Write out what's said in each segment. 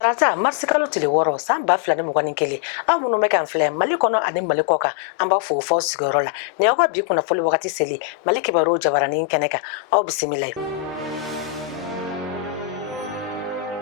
Rata marsikalo tile wɔrɔ san 2021 aw minnu bɛ kan filɛ Mali kɔnɔ ani Mali kɔ kan an b'a fɔ fɔ sigiyɔrɔ la ni aw ka bi kunnafoni wagati seli Mali kibaru jabaranin kɛnɛ kan aw bisimila.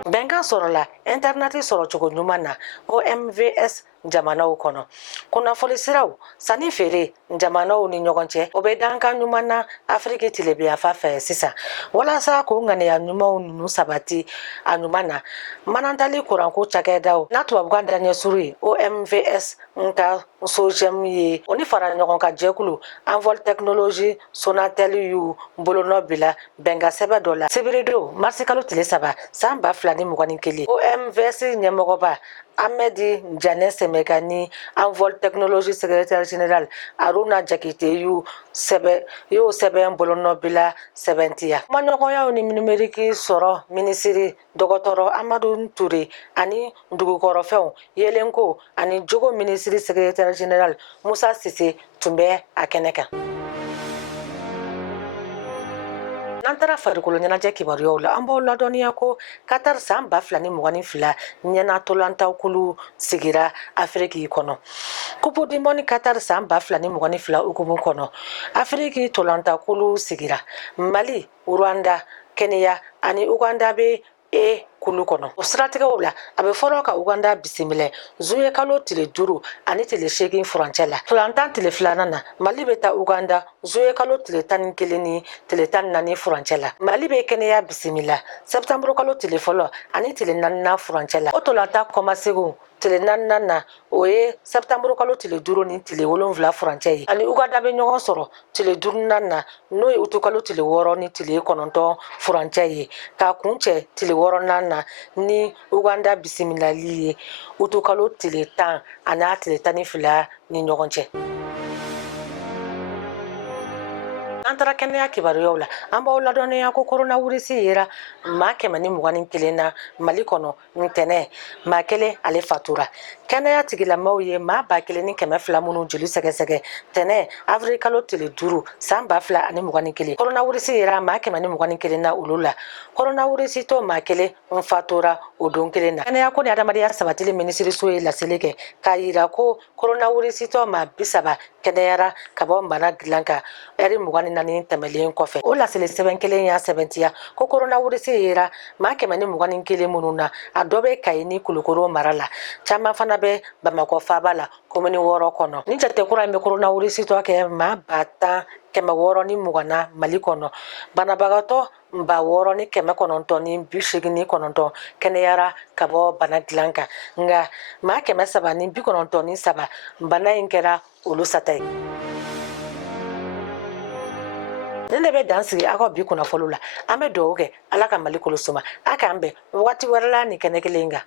Bɛnkan sɔrɔla internet sɔrɔ cogo ɲuman na OMVS jamanaw kɔnɔ. Kunnafoni siraw sanni feere jamanaw ni ɲɔgɔn cɛ o bɛ dankan ɲuman na Afrique tilebiyafa fɛ sisan walasa ko ŋaniya ɲumanw ninnu sabati a ɲuman na manantali kuranko cakɛdaw n'a tubabukan daɲɛsuru ye OMVS nka SOGEM ye o ni fara ɲɔgɔn ka jɛkulu Envol Technologie Sonatel y'u bolonɔ bila bɛnkan sɛbɛn dɔ la Seberedo marsikalo tile 3 san 2021 OMVS ɲɛmɔgɔba Ahmed Janɛ Semeka ni Envol Technologie secrétaire général Aruna Jakite y'o sɛbɛn bolonɔ bila sɛbɛntiya. Kumaɲɔgɔnyaw ni numeriki sɔrɔ minisiri dɔgɔtɔrɔ Amadu Ture ani dugukɔrɔfɛnw yelen ko ani jogo minisiri secrétaire général Musa Sise tun bɛ a kɛnɛ kan. N'an taara farikolo ɲɛnajɛ kibaruyaw la an b'aw ladɔnniya ko Qatar san 2022 ɲɛnatolantawkulu sigira Afiriki kɔnɔ. Coupe du monde Qatar san 2022 hukumu kɔnɔ Afiriki tolantakulu sigira. Mali, Rwanda, Kenya ani Uganda bɛ kulu kɔnɔ. O siratigɛw la a bɛ fɔlɔ ka Uganda bisimilɛ juillet kalo tile 5 ani tile 8 furancɛ la. Tolantan tile 2nan na Mali bɛ taa Uganda juillet kalo tile 11 ni tile 14 furancɛ la. Mali bɛ Kenya bisimila septembre kalo tile 1 ani tile 4nan furancɛ la. O tolantan kɔmasegin tile 4nan na o ye septembre kalo tile 5 ni tile 7 furancɛ ye. Ani Uganda bɛ ɲɔgɔn sɔrɔ tile 5nan na n'o ye utu kalo tile 6 ni tile 9 furancɛ ye. Ka kuncɛ tile 6nan na ni Uganda bisimilali ye utu kalo tile 10 ani tile 12 ni ɲɔgɔn cɛ. An taara kɛnɛya kibaruyaw la an b'aw ladɔnniya ko coronavirus yera maa 121 na Mali kɔnɔ ntɛnɛn maa 1 ale fatura. Kɛnɛya tigilamɔgɔw ye maa 1200 minnu joli sɛgɛsɛgɛ ntɛnɛn avril kalo tile 5 san 2021. Coronavirus yera maa 121 na olu la. Coronavirus tɔ maa 1 fatura o don kelen na. Kɛnɛya ko ni adamadenya sabatili minisiriso ye laseli kɛ k'a yira ko coronavirus tɔ maa 30 kɛnɛyara ka bɔ bana dilan kan ɛri 24 tɛmɛlen kɔfɛ. O laseli sɛbɛn kelen y'a sɛbɛntiya ko coronavirus yera maa 121 minnu na a dɔ bɛ Kayi ni Kulukoro mara la. Caman fana bɛ Bamakɔ faaba la commune 6 kɔnɔ. Ni jate kura in bɛ coronavirus tɔ kɛ maa 10,620 na Mali kɔnɔ. Banabagatɔ 6,989 kɛnɛyara ka bɔ bana dilan kan nka maa 793 bana in kɛra olu sata ye. Ne de bɛ dan sigi aw ka bi kunnafoni la an bɛ dugawu kɛ Ala ka Mali kolo suma a k'an bɛn wagati wɛrɛ la ni kɛnɛ kelen kan.